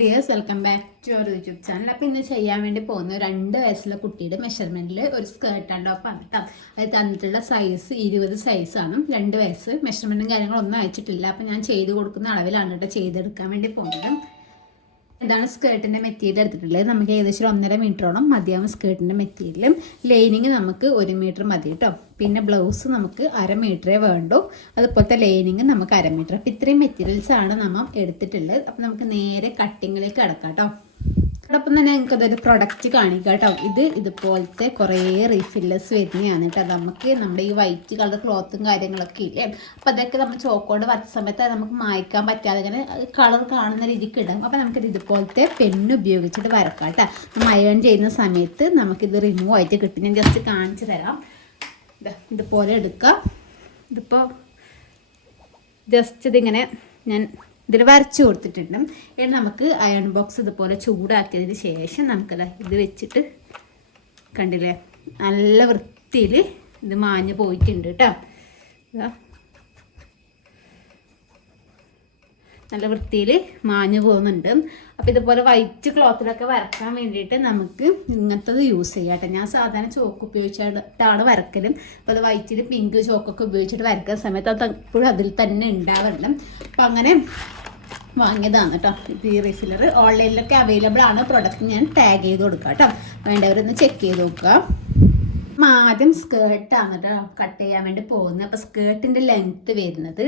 Dears, welcome back to our YouTube channel. അപ്പോൾ ഇന്ന് ചെയ്യാൻ വേണ്ടി പോകുന്ന 2 വയസ്സുള്ള കുട്ടിയുടെ മെഷർമെൻറ്റിൽ ഒരു സ്കേർട്ടാണ് ടോപ്പാണ് കേട്ടോ. അത് തന്നിട്ടുള്ള സൈസ് 20 സൈസാണ്. 2 വയസ്സ് മെഷർമെൻറ്റും കാര്യങ്ങളൊന്നും അയച്ചിട്ടില്ല. അപ്പോൾ ഞാൻ ചെയ്ത് കൊടുക്കുന്ന അളവിലാണ് കേട്ടോ ചെയ്തെടുക്കാൻ വേണ്ടി പോകുന്നത്. ഇതാണ് സ്കേർട്ടിൻ്റെ മെറ്റീരിയൽ എടുത്തിട്ടുള്ളത്. നമുക്ക് ഏകദേശം 1.5 മീറ്ററോളം മതിയാവും സ്കേർട്ടിൻ്റെ മെറ്റീരിയലും. ലൈനിങ് നമുക്ക് 1 മീറ്റർ മതി കേട്ടോ. പിന്നെ ബ്ലൗസ് നമുക്ക് 1/2 മീറ്ററേ വേണ്ടൂ. അതുപോലത്തെ ലൈനിങ് നമുക്ക് 1/2 മീറ്റർ. അപ്പോൾ ഇത്രയും മെറ്റീരിയൽസാണ് നമ്മൾ എടുത്തിട്ടുള്ളത്. അപ്പോൾ നമുക്ക് നേരെ കട്ടിങ്ങിലേക്ക് കിടക്കാം കേട്ടോ. അതോടൊപ്പം തന്നെ നമുക്കതൊരു പ്രൊഡക്റ്റ് കാണിക്കാം കേട്ടോ. ഇതുപോലത്തെ കുറേ റീഫില്ലേഴ്സ് വരുന്നതാണ് കേട്ടോ. നമുക്ക് നമ്മുടെ ഈ വൈറ്റ് കളർ ക്ലോത്തും കാര്യങ്ങളൊക്കെ ഇല്ലേ, അപ്പോൾ അതൊക്കെ നമ്മൾ ചോക്കോണ്ട് വച്ച സമയത്ത് നമുക്ക് മായ്ക്കാൻ പറ്റാതെ ഇങ്ങനെ കളർ കാണുന്ന രീതിക്ക് ഇടാം. അപ്പോൾ നമുക്കിത് ഇതുപോലത്തെ പെണ്ണ് ഉപയോഗിച്ചിട്ട് വരക്കാം കേട്ടോ. നമ്മൾ അയൺ ചെയ്യുന്ന സമയത്ത് നമുക്കിത് റിമൂവ് ആയിട്ട് കിട്ടും. ഞാൻ ജസ്റ്റ് കാണിച്ചു തരാം. ഇതുപോലെ എടുക്കാം. ഇതിപ്പോൾ ജസ്റ്റ് ഇതിങ്ങനെ ഞാൻ ഇതിൽ വരച്ച് കൊടുത്തിട്ടുണ്ട്. ഇനി നമുക്ക് അയൺ ബോക്സ് ഇതുപോലെ ചൂടാക്കിയതിന് ശേഷം നമുക്കത് ഇത് വെച്ചിട്ട് കണ്ടില്ലേ, നല്ല വൃത്തിയിൽ ഇത് മാഞ്ഞ് പോയിട്ടുണ്ട് കേട്ടോ. നല്ല വൃത്തിയിൽ മാഞ്ഞു പോകുന്നുണ്ട്. അപ്പോൾ ഇതുപോലെ വൈറ്റ് ക്ലോത്തിലൊക്കെ വരക്കാൻ വേണ്ടിയിട്ട് നമുക്ക് ഇങ്ങനത്തത് യൂസ് ചെയ്യാം കേട്ടോ. ഞാൻ സാധാരണ ചോക്ക് ഉപയോഗിച്ചിട്ടാണ് വരക്കലും. അപ്പോൾ അത് വൈറ്റിൽ പിങ്ക് ചോക്കൊക്കെ ഉപയോഗിച്ചിട്ട് വരക്കുന്ന സമയത്ത് അത് എപ്പോഴും അതിൽ തന്നെ ഉണ്ടാവാറുണ്ട്. അപ്പോൾ അങ്ങനെ വാങ്ങിയതാണ് കേട്ടോ. ഈ റീഫില്ലർ ഓൺലൈനിലൊക്കെ അവൈലബിൾ ആണ്. പ്രൊഡക്റ്റ് ഞാൻ ടാഗ് ചെയ്ത് കൊടുക്കാം കേട്ടോ. വേണ്ടവരൊന്ന് ചെക്ക് ചെയ്ത് നോക്കുക. ആദ്യം സ്കേർട്ടാണ് കേട്ടോ കട്ട് ചെയ്യാൻ വേണ്ടി പോകുന്നത്. അപ്പോൾ സ്കേർട്ടിൻ്റെ ലെങ്ത്ത് വരുന്നത്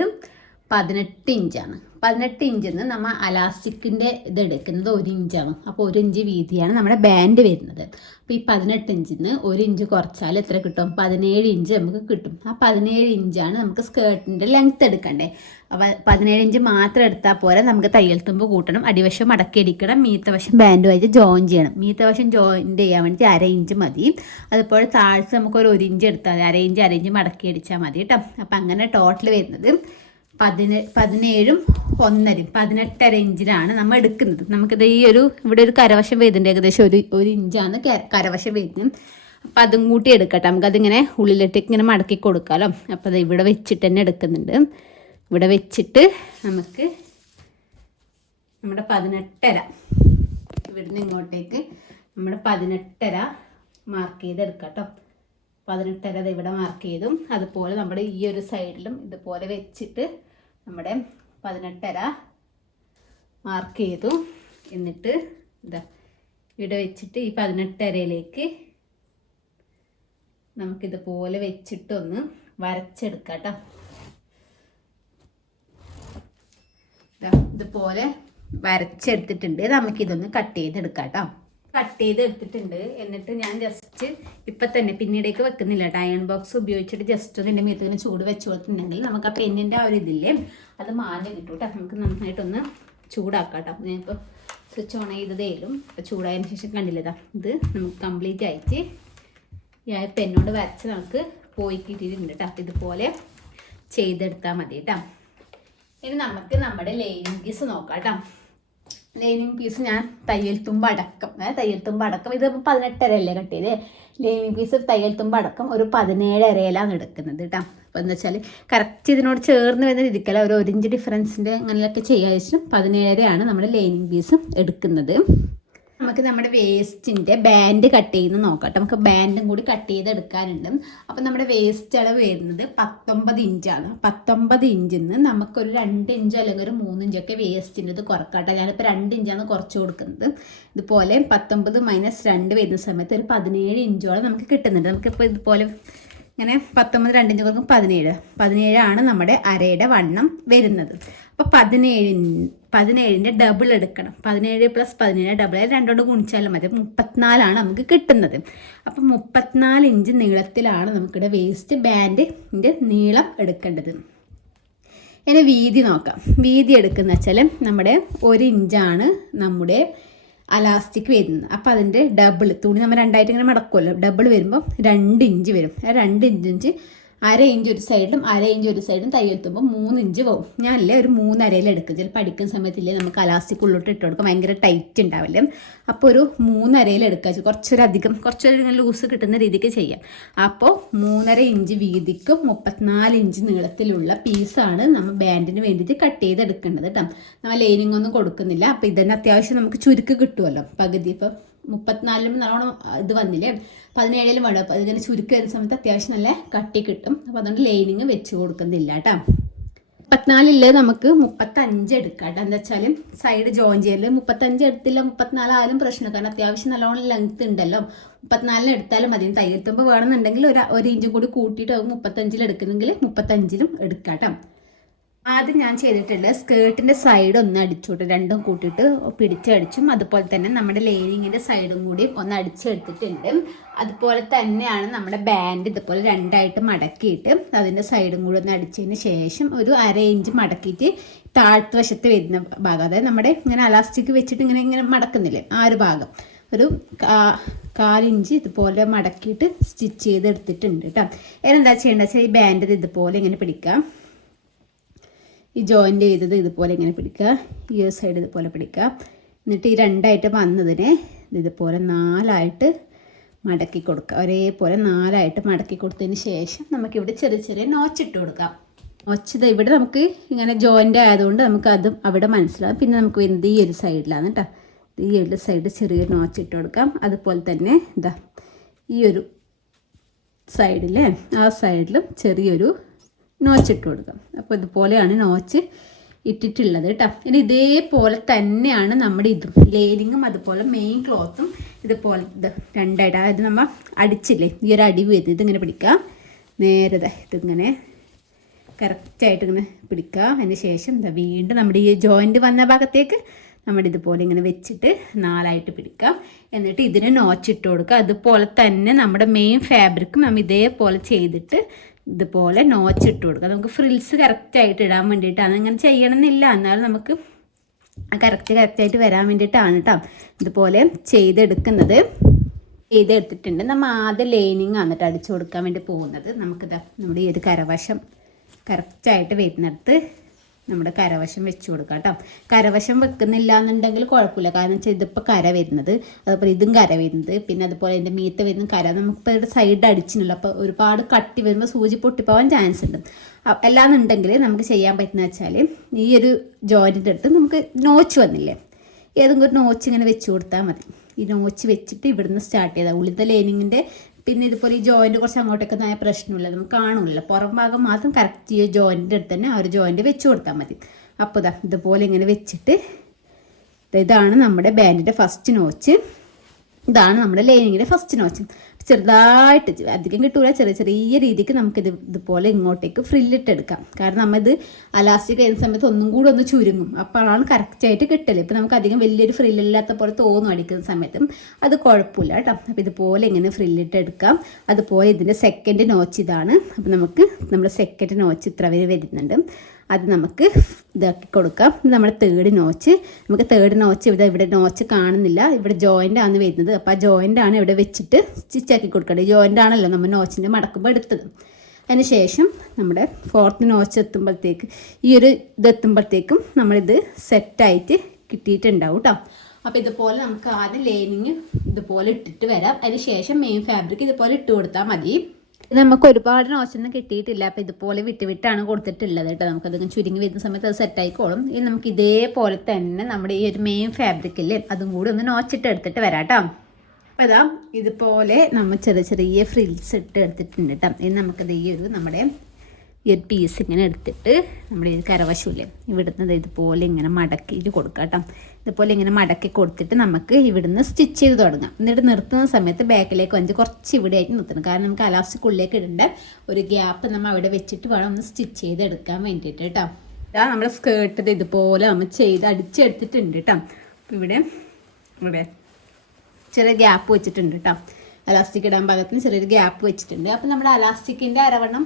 18 ഇഞ്ചാണ്. 18 ഇഞ്ചിൽ നിന്ന് നമ്മൾ അലാസ്റ്റിക്കിൻ്റെ ഇത് എടുക്കുന്നത് 1 ഇഞ്ചാണ്. അപ്പോൾ 1 ഇഞ്ച് വീതിയാണ് നമ്മുടെ ബാൻഡ് വരുന്നത്. അപ്പോൾ ഈ 18 ഇഞ്ചിൽ നിന്ന് 1 ഇഞ്ച് കുറച്ചാൽ എത്ര കിട്ടും? 17 ഇഞ്ച് നമുക്ക് കിട്ടും. ആ 17 ഇഞ്ചാണ് നമുക്ക് സ്കേർട്ടിൻ്റെ ലെങ്ത്ത് എടുക്കണ്ടേ. അപ്പോൾ 17 ഇഞ്ച് മാത്രം എടുത്താൽ പോരാ, നമുക്ക് തയ്യൽ തുമ്പ് കൂട്ടണം, അടിവശം മടക്കിയടിക്കണം, മീത്തവശം ബാൻഡുമായിട്ട് ജോയിൻ ചെയ്യണം. മീത്തവശം ജോയിൻ ചെയ്യാൻ വേണ്ടി 1/2 ഇഞ്ച് മതി. അതുപോലെ താഴ്ച നമുക്ക് 1 ഇഞ്ച് എടുത്താൽ മതി. 1/2 ഇഞ്ച് മടക്കി അടിച്ചാൽ മതി കേട്ടോ. അപ്പോൾ അങ്ങനെ ടോട്ടൽ വരുന്നത് 17 1/2 18.5 ഇഞ്ചിലാണ് നമ്മൾ എടുക്കുന്നത്. നമുക്കിത് ഈ ഇവിടെ ഒരു കരവശം വരുന്നുണ്ട്, ഏകദേശം 1 ഇഞ്ചാണ് കരവശം വരുന്നത്. അപ്പം അതും കൂട്ടി എടുക്കട്ടെ. നമുക്കതിങ്ങനെ ഉള്ളിലിട്ടേക്ക് ഇങ്ങനെ മടക്കി കൊടുക്കാമല്ലോ. അപ്പോൾ അത് ഇവിടെ വെച്ചിട്ട് തന്നെ എടുക്കുന്നുണ്ട്. ഇവിടെ വെച്ചിട്ട് നമുക്ക് നമ്മുടെ 18.5 ഇവിടുന്ന് ഇങ്ങോട്ടേക്ക് നമ്മുടെ 18.5 മാർക്ക് ചെയ്തെടുക്കാം കേട്ടോ. 18.5 ഇവിടെ മാർക്ക് ചെയ്തും അതുപോലെ നമ്മുടെ ഈ ഒരു സൈഡിലും ഇതുപോലെ വെച്ചിട്ട് നമ്മുടെ 18.5 മാർക്ക് ചെയ്തു. എന്നിട്ട് ഇവിടെ വെച്ചിട്ട് ഈ 18.5യിലേക്ക് നമുക്കിതുപോലെ വെച്ചിട്ടൊന്ന് വരച്ചെടുക്കാം കേട്ടോ. ഇതുപോലെ വരച്ചെടുത്തിട്ടുണ്ട്. നമുക്കിതൊന്ന് കട്ട് ചെയ്തെടുക്കാം കേട്ടോ. കട്ട് ചെയ്തെടുത്തിട്ടുണ്ട്. എന്നിട്ട് ഞാൻ ജസ്റ്റ് ഇപ്പം തന്നെ പിന്നീടേക്ക് വെക്കുന്നില്ല കേട്ടോ. അയൺ ബോക്സ് ഉപയോഗിച്ചിട്ട് ജസ്റ്റ് ഒന്ന് എൻ്റെ മീത്തങ്ങനെ ചൂട് വെച്ച് കൊടുത്തിട്ടുണ്ടെങ്കിൽ നമുക്ക് ആ പെന്നിൻ്റെ ആ ഒരു ഇതില്ലേ അത് മാഞ്ഞ് കിട്ടും കേട്ടോ. നമുക്ക് നന്നായിട്ടൊന്ന് ചൂടാക്കാം കേട്ടോ. ഞാനിപ്പോൾ സ്വിച്ച് ഓൺ ചെയ്തതേലും ഇപ്പോൾ ചൂടായതിന് ശേഷം കണ്ടില്ലതാ ഇത് നമുക്ക് കംപ്ലീറ്റ് ആയിട്ട് ഈ പെന്നോട് വരച്ച് നമുക്ക് പോയി കിട്ടിയിട്ടുണ്ട് കേട്ടോ. ഇതുപോലെ ചെയ്തെടുത്താൽ മതി കേട്ടോ. ഇനി നമുക്ക് നമ്മുടെ ലൈനിങ് പീസ് നോക്കാം കേട്ടോ. ലൈനിങ് പീസ് ഞാൻ തയ്യൽ തുമ്പ് അടക്കം ഇത് 18.5 അല്ലേ കട്ട് ചെയ്ത്. ലൈനിങ് പീസ് തയ്യൽ തുമ്പ് അടക്കം ഒരു 17.5 എടുക്കുന്നത് കേട്ടോ. അപ്പോൾ എന്താ വെച്ചാൽ കറക്റ്റ് ഇതിനോട് ചേർന്ന് വരുന്ന രീതിക്കല്ല, ഒരു 1 ഇഞ്ച് ഡിഫറൻസിൻ്റെ അങ്ങനെയൊക്കെ ചെയ്യാൻ വെച്ചിട്ടും 17.5 നമ്മുടെ ലൈനിങ് പീസ് എടുക്കുന്നത്. നമുക്ക് നമ്മുടെ വേസ്റ്റിൻ്റെ ബാൻഡ് കട്ട് ചെയ്യുന്ന നോക്കാം. നമുക്ക് ബാൻഡും കൂടി കട്ട് ചെയ്തെടുക്കാനുണ്ട്. അപ്പോൾ നമ്മുടെ വേസ്റ്റ് അളവ് വരുന്നത് 19 ഇഞ്ചാണ്. 19 ഇഞ്ചിൽ നിന്ന് നമുക്കൊരു 2 ഇഞ്ച് അല്ലെങ്കിൽ ഒരു 3 ഇഞ്ചൊക്കെ വേസ്റ്റിൻ്റെ ഇത് കുറക്കാട്ടെ. ഞാനിപ്പോൾ 2 ഇഞ്ചാണ് കുറച്ച് കൊടുക്കുന്നത്. ഇതുപോലെ 19 - 2 വരുന്ന സമയത്ത് ഒരു 17 ഇഞ്ചോളം നമുക്ക് കിട്ടുന്നുണ്ട്. നമുക്കിപ്പോൾ ഇതുപോലെ ഇങ്ങനെ 19 2 ഇഞ്ച് കുറക്കും 17 നമ്മുടെ അരയുടെ വണ്ണം വരുന്നത്. അപ്പോൾ 17ൻ്റെ ഡബിൾ എടുക്കണം. 17 + 17 ഡബിൾ 2 കൊണ്ട് ഗുണിച്ചാലും മതി. 34 നമുക്ക് കിട്ടുന്നത്. അപ്പോൾ 34 ഇഞ്ച് നീളത്തിലാണ് നമുക്കിവിടെ വേസ്റ്റ് ബാൻഡിൻ്റെ നീളം എടുക്കേണ്ടത്. ഇനി വീതി നോക്കാം. വീതി എടുക്കുന്ന വെച്ചാൽ നമ്മുടെ 1 ഇഞ്ചാണ് നമ്മുടെ അലാസ്റ്റിക് വരുന്നത്. അപ്പോൾ അതിൻ്റെ ഡബിൾ തുണി നമ്മൾ 2 ആയിട്ട് ഇങ്ങനെ മടക്കുമല്ലോ. ഡബിൾ വരുമ്പോൾ 2 ഇഞ്ച് വരും. 2 ഇഞ്ച് 1/2 ഇഞ്ച് ഒരു സൈഡിലും 1/2 ഇഞ്ച് ഒരു സൈഡും തയ്യൽ തുമ്പും 3 ഇഞ്ച് പോകും. ഞാനല്ലേ ഒരു 3 അരയിൽ എടുക്കും. ചിലപ്പോൾ പഠിക്കുന്ന സമയത്തില്ലേ നമുക്ക് അലാസ്റ്റിക് ഉള്ളിട്ട് ഇട്ട് കൊടുക്കാം, ഭയങ്കര ടൈറ്റ് ഉണ്ടാവില്ലേ. അപ്പോൾ ഒരു 3 അരയിൽ എടുക്കുക, കുറച്ചൊരു ലൂസ് കിട്ടുന്ന രീതിക്ക് ചെയ്യാം. അപ്പോൾ 3.5 ഇഞ്ച് വീതിക്കും 34 ഇഞ്ച് നീളത്തിലുള്ള പീസാണ് നമ്മൾ ബാൻഡിന് വേണ്ടിയിട്ട് കട്ട് ചെയ്തെടുക്കേണ്ടത് കേട്ടോ. നമ്മൾ ലൈനിങ് ഒന്നും കൊടുക്കുന്നില്ല. അപ്പോൾ ഇതന്നെ അത്യാവശ്യം നമുക്ക് ചുരുക്ക് കിട്ടുമല്ലോ. പകുതി ഇപ്പോൾ 34 നല്ലോണം ഇത് വന്നില്ലേ, 17 വേണം. അപ്പോൾ അതിങ്ങനെ ചുരുക്കി വരുന്ന സമയത്ത് അത്യാവശ്യം നല്ല കട്ടി കിട്ടും. അപ്പോൾ അതുകൊണ്ട് ലൈനിങ് വെച്ച് കൊടുക്കുന്നില്ല കേട്ടോ. 34 നമുക്ക് 35 എടുക്കാം കേട്ടോ. എന്താ വെച്ചാൽ സൈഡ് ജോയിൻ ചെയ്യൽ 35 എടുത്തില്ല 34 ആയാലും പ്രശ്നം, കാരണം അത്യാവശ്യം നല്ലോണം ലെങ്ത് ഉണ്ടല്ലോ. 34 എടുത്താലും മതി. തയ്യൽത്തുമ്പോൾ വേണമെന്നുണ്ടെങ്കിൽ ഒരു ഇഞ്ചും കൂടി കൂട്ടിയിട്ട് 35 എടുക്കുന്നെങ്കിൽ 35 എടുക്കാം കേട്ടോ. ആദ്യം ഞാൻ ചെയ്തിട്ടുള്ള സ്കേർട്ടിൻ്റെ സൈഡ് ഒന്ന് അടിച്ചോട്ട്, രണ്ടും കൂട്ടിയിട്ട് പിടിച്ചടിച്ചും അതുപോലെ തന്നെ നമ്മുടെ ലൈനിങ്ങിൻ്റെ സൈഡും കൂടി ഒന്ന് അടിച്ചെടുത്തിട്ടുണ്ട്. അതുപോലെ തന്നെയാണ് നമ്മുടെ ബാൻഡ് ഇതുപോലെ രണ്ടായിട്ട് മടക്കിയിട്ട് അതിൻ്റെ സൈഡും കൂടി ഒന്ന് അടിച്ചതിന് ശേഷം ഒരു 1/2 ഇഞ്ച് മടക്കിയിട്ട് താഴത്ത് വശത്ത് വരുന്ന ഭാഗം, അതായത് നമ്മുടെ ഇങ്ങനെ അലാസ്റ്റിക് വെച്ചിട്ട് ഇങ്ങനെ മടക്കുന്നില്ലേ ആ ഒരു ഭാഗം, ഒരു 1/4 ഇഞ്ച് ഇതുപോലെ മടക്കിയിട്ട് സ്റ്റിച്ച് ചെയ്തെടുത്തിട്ടുണ്ട് കേട്ടോ. എന്താ ചെയ്യേണ്ടത് വെച്ചാൽ ഈ ബാൻഡ് ഇതുപോലെ ഇങ്ങനെ പിടിക്കാം, ഈ ജോയിൻ്റ് ചെയ്തത് ഇതുപോലെ ഇങ്ങനെ പിടിക്കുക, ഈ ഒരു സൈഡ് ഇതുപോലെ പിടിക്കുക. എന്നിട്ട് ഈ രണ്ടായിട്ട് വന്നതിനെ ഇതുപോലെ 4ആയിട്ട് മടക്കി കൊടുക്കുക. ഒരേപോലെ 4ആയിട്ട് മടക്കി കൊടുത്തതിന് ശേഷം നമുക്കിവിടെ ചെറിയ ചെറിയ നോച്ചിട്ട് കൊടുക്കാം. നോച്ചത് ഇവിടെ നമുക്ക് ഇങ്ങനെ ജോയിൻ്റ് ആയതുകൊണ്ട് നമുക്ക് അതും അവിടെ മനസ്സിലാവും. പിന്നെ നമുക്ക് വരുന്നത് ഈ ഒരു സൈഡിലാണ് കേട്ടോ. ഈ ഒരു സൈഡ് ചെറിയൊരു നോച്ചിട്ട് കൊടുക്കാം. അതുപോലെ തന്നെ ഇതാ ഈ ഒരു സൈഡിലെ ആ സൈഡിലും ചെറിയൊരു നോച്ചിട്ട് കൊടുക്കാം. അപ്പോൾ ഇതുപോലെയാണ് നോച്ച് ഇട്ടിട്ടുള്ളത് കേട്ടോ. ഇനി ഇതേപോലെ തന്നെയാണ് നമ്മുടെ ഇതും ലൈനിങ്ങും അതുപോലെ മെയിൻ ക്ലോത്തും ഇതുപോലെ രണ്ടായിട്ട്, അതായത് നമ്മൾ അടിച്ചില്ലേ ഈ ഒരു അടി വരുന്നത് ഇതിങ്ങനെ പിടിക്കുക, നേരെ ഇതിങ്ങനെ കറക്റ്റായിട്ട് ഇങ്ങനെ പിടിക്കുക. അതിന് ശേഷം വീണ്ടും നമ്മുടെ ഈ ജോയിൻ്റ് വന്ന ഭാഗത്തേക്ക് നമ്മുടെ ഇതുപോലെ ഇങ്ങനെ വെച്ചിട്ട് 4ആയിട്ട് പിടിക്കുക. എന്നിട്ട് ഇതിന് നോച്ചിട്ട് കൊടുക്കുക. അതുപോലെ തന്നെ നമ്മുടെ മെയിൻ ഫാബ്രിക്കും നമ്മൾ ഇതേപോലെ ചെയ്തിട്ട് ഇതുപോലെ നോച്ചിട്ട് കൊടുക്കുക. നമുക്ക് ഫ്രിൽസ് കറക്റ്റായിട്ട് ഇടാൻ വേണ്ടിയിട്ടാണ്. അങ്ങനെ ചെയ്യണമെന്നില്ല, എന്നാലും നമുക്ക് കറക്റ്റായിട്ട് വരാൻ വേണ്ടിയിട്ടാണ് കേട്ടോ ഇതുപോലെ ചെയ്തെടുക്കുന്നത്. ചെയ്തെടുത്തിട്ടുണ്ട്. നമ്മൾ ആദ്യം ലൈനിങ് വന്നിട്ട് അടിച്ചു കൊടുക്കാൻ വേണ്ടി പോകുന്നത്. നമുക്കിതാ നമ്മുടെ ഈ ഒരു കരവശം കറക്റ്റായിട്ട് വരുന്നിടത്ത് നമ്മുടെ കരവശം വെച്ച് കൊടുക്കാം കേട്ടോ. കരവശം വെക്കുന്നില്ല എന്നുണ്ടെങ്കിൽ കുഴപ്പമില്ല, കാരണം വെച്ചാൽ ഇതിപ്പോൾ കര വരുന്നത്, അതുപോലെ ഇതും കര വരുന്നത്, പിന്നെ അതുപോലെ എൻ്റെ മീത്ത വരുന്ന കര നമുക്കിപ്പോൾ ഇവിടെ സൈഡ് അടിച്ചിട്ടുള്ളൂ. അപ്പോൾ ഒരുപാട് കട്ടി വരുമ്പോൾ സൂചി പൊട്ടിപ്പോവാൻ ചാൻസ് ഉണ്ട്. അല്ലാന്നുണ്ടെങ്കിൽ നമുക്ക് ചെയ്യാൻ പറ്റുന്ന വെച്ചാൽ ഈ ഒരു ജോയിൻറ്റിൻ്റെ അടുത്ത് നമുക്ക് നോച്ച് വന്നില്ലേ, ഏതെങ്കിലും ഒരു നോച്ച് ഇങ്ങനെ വെച്ച് കൊടുത്താൽ മതി. ഈ നോച്ച് വെച്ചിട്ട് ഇവിടുന്ന് സ്റ്റാർട്ട് ചെയ്താൽ ഉള്ളിലത്തെ ലൈനിങ്ങിൻ്റെ, പിന്നെ ഇതുപോലെ ഈ ജോയിൻറ്റ് കുറച്ച് അങ്ങോട്ടൊക്കെ ആയ പ്രശ്നമില്ല, നമുക്ക് കാണുന്നില്ല. പുറം ഭാഗം മാത്രം കറക്റ്റ് ഈ ജോയിൻറ്റിൻ്റെ അടുത്ത് തന്നെ ആ ഒരു ജോയിൻറ്റ് വെച്ച് കൊടുത്താൽ മതി. അപ്പോൾ ഇതുപോലെ ഇങ്ങനെ വെച്ചിട്ട് ഇതാണ് നമ്മുടെ ബാൻഡിൻ്റെ ഫസ്റ്റ് നോച്ച്, ഇതാണ് നമ്മുടെ ലൈനിങ്ങിൻ്റെ ഫസ്റ്റ് നോച്ച്. ചെറുതായിട്ട്, അധികം കിട്ടൂല, ചെറിയ ചെറിയ രീതിക്ക് നമുക്കിത് ഇതുപോലെ ഇങ്ങോട്ടേക്ക് ഫ്രില്ലിട്ടെടുക്കാം. കാരണം നമ്മളിത് അലാസ്റ്റിക് കഴിയുന്ന സമയത്ത് ഒന്നും കൂടി ഒന്ന് ചുരുങ്ങും, അപ്പോഴാണ് കറക്റ്റായിട്ട് കിട്ടല്. ഇപ്പം നമുക്ക് അധികം വലിയൊരു ഫ്രില്ലില്ലാത്ത പോലെ തോന്നും അടിക്കുന്ന സമയത്തും, അത് കുഴപ്പമില്ല കേട്ടോ. അപ്പോൾ ഇതുപോലെ ഇങ്ങനെ ഫ്രില്ലിട്ടെടുക്കാം. അതുപോലെ ഇതിൻ്റെ സെക്കൻഡ് നോച്ച് ഇതാണ്. അപ്പോൾ നമുക്ക് നമ്മുടെ സെക്കൻഡ് നോച്ച് ഇത്ര വരെ വരുന്നുണ്ട്, അത് നമുക്ക് ഇതാക്കി കൊടുക്കാം. ഇത് നമ്മുടെ തേർഡ് നോച്ച്. നമുക്ക് തേർഡ് നോച്ച് ഇവിടെ നോച്ച് കാണുന്നില്ല, ഇവിടെ ജോയിൻ്റ് ആണ് വരുന്നത്. അപ്പോൾ ആ ജോയിൻ്റ് ആണ് ഇവിടെ വെച്ചിട്ട് സ്റ്റിച്ചാക്കി കൊടുക്കേണ്ടത്. ജോയിൻ്റ് ആണല്ലോ നമ്മൾ നോച്ചിൻ്റെ മടക്കുമ്പോൾ എടുത്തത്. അതിന് ശേഷം നമ്മുടെ ഫോർത്ത് നോച്ച് എത്തുമ്പോഴത്തേക്ക് ഈ ഒരു ഇതെത്തുമ്പോഴത്തേക്കും നമ്മളിത് സെറ്റായിട്ട് കിട്ടിയിട്ടുണ്ടാവും കേട്ടോ. അപ്പോൾ ഇതുപോലെ നമുക്ക് ആദ്യം ലൈനിങ് ഇതുപോലെ ഇട്ടിട്ട് വരാം. അതിന് ശേഷം മെയിൻ ഫാബ്രിക് ഇതുപോലെ ഇട്ട് കൊടുത്താൽ മതി. നമുക്ക് ഒരുപാട് നോച്ചൊന്നും കിട്ടിയിട്ടില്ല, അപ്പോൾ ഇതുപോലെ വിട്ടാണ് കൊടുത്തിട്ടുള്ളത് കേട്ടോ. നമുക്കത് ചുരുങ്ങി വരുന്ന സമയത്ത് അത് സെറ്റായിക്കോളും. ഇനി നമുക്ക് ഇതേപോലെ തന്നെ നമ്മുടെ ഈ ഒരു മെയിൻ ഫാബ്രിക്കില്ലേ അതും കൂടി ഒന്ന് നോച്ചിട്ട് എടുത്തിട്ട് വരാം കേട്ടോ. അപ്പോൾ അതാ ഇതുപോലെ നമ്മൾ ചെറിയ ചെറിയ ഫ്രിൽസ് ഇട്ട് എടുത്തിട്ടുണ്ട് കേട്ടോ. ഇനി നമുക്കത് ഈ ഒരു നമ്മുടെ ഈ ഒരു പീസ് ഇങ്ങനെ എടുത്തിട്ട് നമ്മുടെ ഈ കരവശമില്ലേ ഇവിടുന്ന് ഇതുപോലെ ഇങ്ങനെ മടക്കിയിട്ട് കൊടുക്കാം കേട്ടോ. ഇതുപോലെ ഇങ്ങനെ മടക്കി കൊടുത്തിട്ട് നമുക്ക് ഇവിടുന്ന് സ്റ്റിച്ച് ചെയ്ത് തുടങ്ങാം. എന്നിട്ട് നിർത്തുന്ന സമയത്ത് ബാക്കിലേക്ക് വഞ്ച് കുറച്ച് ഇവിടെ ആയിട്ട് നിർത്തണം, കാരണം നമുക്ക് അലാസ്റ്റിക് ഉള്ളിലേക്ക് ഇടേണ്ട ഒരു ഗ്യാപ്പ് നമ്മൾ അവിടെ വെച്ചിട്ട് വേണം ഒന്ന് സ്റ്റിച്ച് ചെയ്തെടുക്കാൻ വേണ്ടിയിട്ട് കേട്ടോ. ഇതാ നമ്മുടെ സ്കേർട്ട് ഇതുപോലെ നമ്മൾ ചെയ്ത് അടിച്ചെടുത്തിട്ടുണ്ട് കേട്ടോ. അപ്പോൾ ഇവിടെ ചെറിയ ഗ്യാപ്പ് വെച്ചിട്ടുണ്ട് കേട്ടോ. അലാസ്റ്റിക് ഇടാൻ പാകത്തിന് ചെറിയൊരു ഗ്യാപ്പ് വെച്ചിട്ടുണ്ട്. അപ്പോൾ നമ്മുടെ അലാസ്റ്റിക്കിൻ്റെ അരവണ്ണം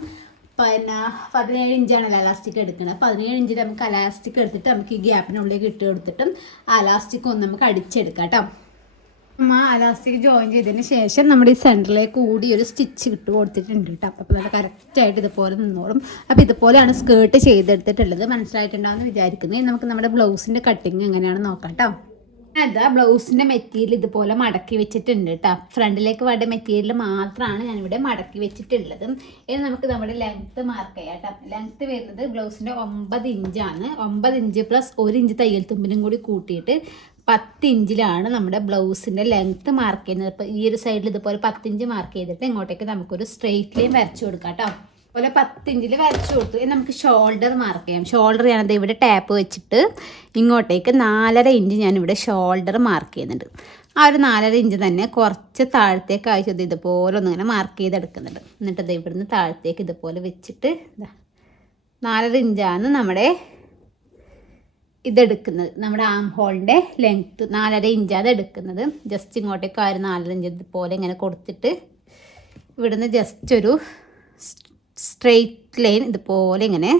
പിന്നെ 17 ഇഞ്ചാണല്ലോ അലാസ്റ്റിക് എടുക്കുന്നത്. 17 ഇഞ്ചിൽ നമുക്ക് അലാസ്റ്റിക് എടുത്തിട്ട് നമുക്ക് ഈ ഗ്യാപ്പിനുള്ളിലേക്ക് ഇട്ട് കൊടുത്തിട്ടും അലാസ്റ്റിക് ഒന്ന് നമുക്ക് അടിച്ചെടുക്കാം കേട്ടോ. അലാസ്റ്റിക് ജോയിൻ ചെയ്തതിന് ശേഷം നമ്മുടെ ഈ സെൻറ്ററിലേക്ക് കൂടി ഒരു സ്റ്റിച്ച് ഇട്ട് കൊടുത്തിട്ടുണ്ട് കേട്ടോ. അപ്പോൾ അത് കറക്റ്റായിട്ട് ഇതുപോലെ നിന്നോളും. അപ്പോൾ ഇതുപോലെയാണ് സ്കേർട്ട് ചെയ്തെടുത്തിട്ടുള്ളത്. മനസ്സിലായിട്ടുണ്ടാവുമെന്ന് വിചാരിക്കുന്നത്. നമുക്ക് നമ്മുടെ ബ്ലൗസിൻ്റെ കട്ടിങ് എങ്ങനെയാണെന്ന് നോക്കാം കേട്ടോ. അതാ ബ്ലൗസിൻ്റെ മെറ്റീരിയൽ ഇതുപോലെ മടക്കി വെച്ചിട്ടുണ്ട് കേട്ടോ. ഫ്രണ്ടിലേക്ക് വേണ്ട മെറ്റീരിയൽ മാത്രമാണ് ഞാനിവിടെ മടക്കി വെച്ചിട്ടുള്ളത്. ഇനി നമുക്ക് നമ്മുടെ ലെങ്ത്ത് മാർക്ക് ചെയ്യാം കേട്ടോ. ലെങ്ത്ത് വരുന്നത് ബ്ലൗസിൻ്റെ 9 ഇഞ്ചാണ്. 9 ഇഞ്ച് പ്ലസ് 1 ഇഞ്ച് തയ്യൽ തുമ്പിനും കൂടി കൂട്ടിയിട്ട് 10 ഇഞ്ചിലാണ് നമ്മുടെ ബ്ലൗസിൻ്റെ ലെങ്ത്ത് മാർക്ക് ചെയ്യുന്നത്. ഇപ്പോൾ ഈ ഒരു സൈഡിൽ ഇതുപോലെ 10 ഇഞ്ച് മാർക്ക് ചെയ്തിട്ട് ഇങ്ങോട്ടേക്ക് നമുക്കൊരു സ്ട്രെയിറ്റ് ലൈൻ വരച്ചു കൊടുക്കാം കേട്ടോ. അതുപോലെ 10 ഇഞ്ചിൽ വരച്ചു കൊടുത്തു. നമുക്ക് ഷോൾഡർ മാർക്ക് ചെയ്യാം. ഷോൾഡർ ഞാനത് ഇവിടെ ടാപ്പ് വെച്ചിട്ട് ഇങ്ങോട്ടേക്ക് 4.5 ഇഞ്ച് ഞാനിവിടെ ഷോൾഡർ മാർക്ക് ചെയ്യുന്നുണ്ട്. ആ ഒരു 4.5 ഇഞ്ച് തന്നെ കുറച്ച് താഴത്തേക്ക് ആവശ്യം ഇതുപോലെ ഒന്നിങ്ങനെ മാർക്ക് ചെയ്തെടുക്കുന്നുണ്ട്. എന്നിട്ട് ഇത് ഇവിടുന്ന് താഴത്തേക്ക് ഇതുപോലെ വെച്ചിട്ട് 4.5 ഇഞ്ചാണ് നമ്മുടെ ഇതെടുക്കുന്നത്. നമ്മുടെ ആം ഹോളിൻ്റെ ലെങ്ത്ത് 4.5 ഇഞ്ചാണ് എടുക്കുന്നത്. ജസ്റ്റ് ഇങ്ങോട്ടേക്ക് ആ ഒരു 4.5 ഇഞ്ച് ഇതുപോലെ ഇങ്ങനെ കൊടുത്തിട്ട് ഇവിടുന്ന് ജസ്റ്റ് ഒരു സ്ട്രെയിറ്റ് ലൈൻ ഇതുപോലെ ഇങ്ങനെ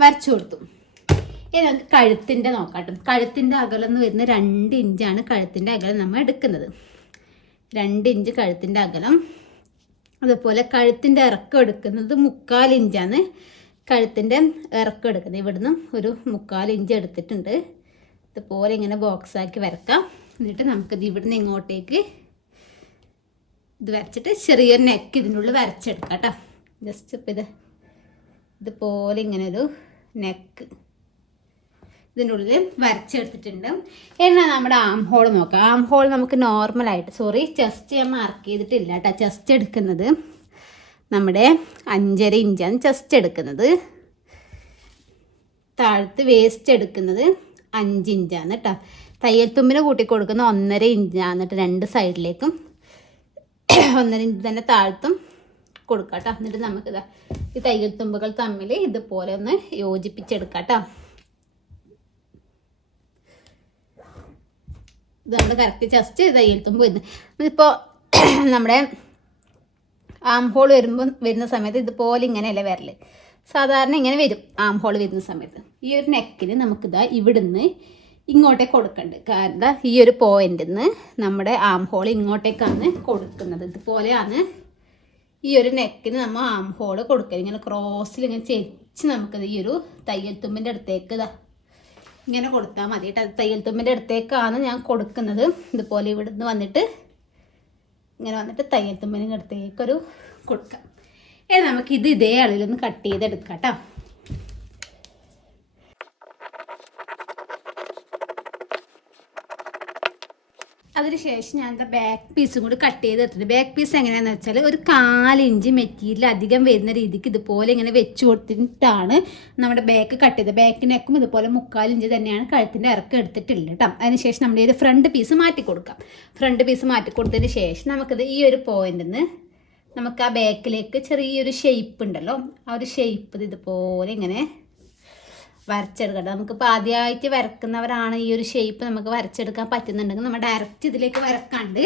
വരച്ചു കൊടുത്തു. ഇനി നമുക്ക് കഴുത്തിൻ്റെ നോക്കാം. കഴുത്തിൻ്റെ അകലം എന്ന് വരുന്നത് 2 ഇഞ്ചാണ് കഴുത്തിൻ്റെ അകലം നമ്മൾ എടുക്കുന്നത്. 2 ഇഞ്ച് കഴുത്തിൻ്റെ അകലം. അതുപോലെ കഴുത്തിൻ്റെ ഇറക്കം എടുക്കുന്നത് 3/4 ഇഞ്ചാണ് കഴുത്തിൻ്റെ ഇറക്കം എടുക്കുന്നത്. ഇവിടുന്ന് ഒരു 3/4 ഇഞ്ച് എടുത്തിട്ടുണ്ട്. ഇതുപോലെ ഇങ്ങനെ ബോക്സാക്കി വരക്കാം. എന്നിട്ട് നമുക്കിത് ഇവിടുന്ന് ഇങ്ങോട്ടേക്ക് ഇത് വരച്ചിട്ട് ചെറിയൊരു നെക്ക് ഇതിനുള്ളിൽ വരച്ചെടുക്കാം കേട്ടോ. ജസ്റ്റ് ഇപ്പം ഇതുപോലെ ഇങ്ങനെ ഒരു നെക്ക് ഇതിൻ്റെ ഉള്ളിൽ വരച്ചെടുത്തിട്ടുണ്ട്. എന്നാൽ നമ്മുടെ ആം ഹോൾ നോക്കാം. ആം ഹോൾ നമുക്ക് നോർമലായിട്ട് ചെസ്റ്റ് ഞാൻ മാർക്ക് ചെയ്തിട്ടില്ല കേട്ടോ. ചെസ്റ്റ് എടുക്കുന്നത് നമ്മുടെ 5.5 ഇഞ്ചാണ് ചെസ്റ്റ് എടുക്കുന്നത്. താഴത്ത് വേസ്റ്റ് എടുക്കുന്നത് 5 ഇഞ്ചാണ് കേട്ടോ. തയ്യൽ തുമ്പിന് കൂട്ടി കൊടുക്കുന്ന 1.5 ഇഞ്ചാണ് കേട്ടോ. 2 സൈഡിലേക്കും 1.5 ഇഞ്ച് തന്നെ താഴത്തും കൊടുക്കാം കേട്ടോ. എന്നിട്ട് നമുക്കിതാ ഈ തയ്യൽ തുമ്പുകൾ തമ്മിൽ ഇതുപോലെ ഒന്ന് യോജിപ്പിച്ചെടുക്കാം കേട്ടോ. ഇത് നമ്മുടെ കറക്റ്റ് ചെസ്റ്റ് തയ്യൽ തുമ്പ് വരുന്നത്. ഇതിപ്പോൾ നമ്മുടെ ആം ഹോൾ വരുന്ന സമയത്ത് ഇതുപോലെ ഇങ്ങനെയല്ല വരല്. സാധാരണ ഇങ്ങനെ വരും ആം ഹോൾ വരുന്ന സമയത്ത്. ഈ ഒരു നെക്കിന് നമുക്കിതാ ഇവിടുന്ന് ഇങ്ങോട്ടേക്ക് കൊടുക്കണ്ട്. കാരണം ഈ ഒരു പോയിന്റിൽ നിന്ന് നമ്മുടെ ആം ഹോൾ ഇങ്ങോട്ടേക്കാണ് കൊടുക്കുന്നത്. ഇതുപോലെയാണ് ഈ ഒരു നെക്കിന് നമ്മൾ ആം ഹോൾ കൊടുക്കുക. ഇങ്ങനെ ക്രോസിൽ ഇങ്ങനെ ചെരിച്ച് നമുക്കത് ഈ ഒരു തയ്യൽ തുമ്പിൻ്റെ അടുത്തേക്ക് ഇങ്ങനെ കൊടുത്താൽ മതി കേട്ടോ. തയ്യൽ തുമ്പിൻ്റെ അടുത്തേക്കാണ് ഞാൻ കൊടുക്കുന്നത്. ഇതുപോലെ ഇവിടുന്ന് വന്നിട്ട് ഇങ്ങനെ വന്നിട്ട് തയ്യൽ തുമ്പിൻ്റെ അടുത്തേക്കൊരു കൊടുക്കാം. നമുക്കിത് ഇതേ അളവിലൊന്ന് കട്ട് ചെയ്തെടുക്കാം കേട്ടോ. അതിനുശേഷം ഞാൻ എന്താ ബാക്ക് പീസും കൂടി കട്ട് ചെയ്തെടുത്തിട്ടുണ്ട്. ബാക്ക് പീസ് എങ്ങനെയാണെന്ന് വെച്ചാൽ ഒരു 4 ഇഞ്ച് മെറ്റീരിയൽ അധികം വരുന്ന രീതിക്ക് ഇതുപോലെ ഇങ്ങനെ വെച്ച് കൊടുത്തിട്ടാണ് നമ്മുടെ ബാക്ക് കട്ട് ചെയ്തത്. ബാക്ക് നെക്കും ഇതുപോലെ 3/4 ഇഞ്ച് തന്നെയാണ് കഴുത്തിൻ്റെ ഇറക്കം എടുത്തിട്ടുള്ളത് കേട്ടോ. അതിനുശേഷം നമ്മൾ ഈ ഒരു ഫ്രണ്ട് പീസ് മാറ്റി കൊടുക്കാം. ഫ്രണ്ട് പീസ് മാറ്റി കൊടുത്തതിന് ശേഷം നമുക്കിത് ഈ ഒരു പോയിന്റിൽ നിന്ന് നമുക്ക് ആ ബാക്കിലേക്ക് ചെറിയൊരു ഷേപ്പ് ഉണ്ടല്ലോ, ആ ഒരു ഷേപ്പ് ഇതുപോലെ ഇങ്ങനെ വരച്ചെടുക്കട്ടെ. നമുക്കിപ്പോൾ ആദ്യമായിട്ട് വരക്കുന്നവരാണ് ഈ ഒരു ഷേപ്പ് നമുക്ക് വരച്ചെടുക്കാൻ പറ്റുന്നുണ്ടെങ്കിൽ നമ്മൾ ഡയറക്റ്റ് ഇതിലേക്ക് വരക്കാണ്ട്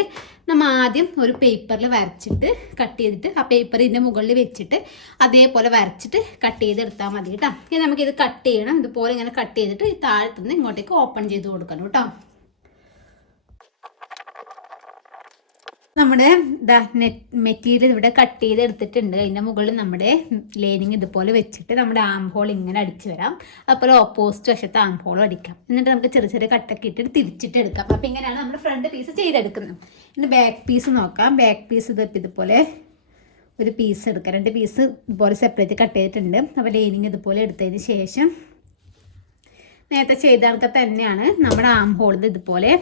നമ്മൾ ആദ്യം ഒരു പേപ്പറിൽ വരച്ചിട്ട് കട്ട് ചെയ്തിട്ട് ആ പേപ്പർ ഇതിൻ്റെ മുകളിൽ വെച്ചിട്ട് അതേപോലെ വരച്ചിട്ട് കട്ട് ചെയ്തെടുത്താൽ മതി കേട്ടോ. ഇനി നമുക്കിത് കട്ട് ചെയ്യണം. ഇതുപോലെ ഇങ്ങനെ കട്ട് ചെയ്തിട്ട് ഈ താഴത്തുനിന്ന് ഇങ്ങോട്ടേക്ക് ഓപ്പൺ ചെയ്ത് കൊടുക്കണം കേട്ടോ. നമ്മുടെ മെറ്റീരിയൽ ഇവിടെ കട്ട് ചെയ്ത് എടുത്തിട്ടുണ്ട്. അതിൻ്റെ മുകളിൽ നമ്മുടെ ലൈനിങ് ഇതുപോലെ വെച്ചിട്ട് നമ്മുടെ ആം ഹോൾ ഇങ്ങനെ അടിച്ച് വരാം. അതുപോലെ ഓപ്പോസിറ്റ് വശത്ത് ആം ഹോളും അടിക്കാം. എന്നിട്ട് നമുക്ക് ചെറിയ ചെറിയ കട്ടൊക്കെ ഇട്ടിട്ട് തിരിച്ചിട്ട് എടുക്കാം. അപ്പോൾ ഇങ്ങനെയാണ് നമ്മുടെ ഫ്രണ്ട് പീസ് ചെയ്തെടുക്കുന്നത്. ഇനി ബാക്ക് പീസ് നോക്കാം. ബാക്ക് പീസ് ഇതുപോലെ ഒരു പീസ് എടുക്കാം. 2 പീസ് ഇതുപോലെ സെപ്പറേറ്റ് കട്ട് ചെയ്തിട്ടുണ്ട്. അപ്പോൾ ലൈനിങ് ഇതുപോലെ എടുത്തതിന് ശേഷം നേരത്തെ ചെയ്ത കണക്ക് തന്നെയാണ് നമ്മുടെ ആം ഹോളിൽ ഇതുപോലെ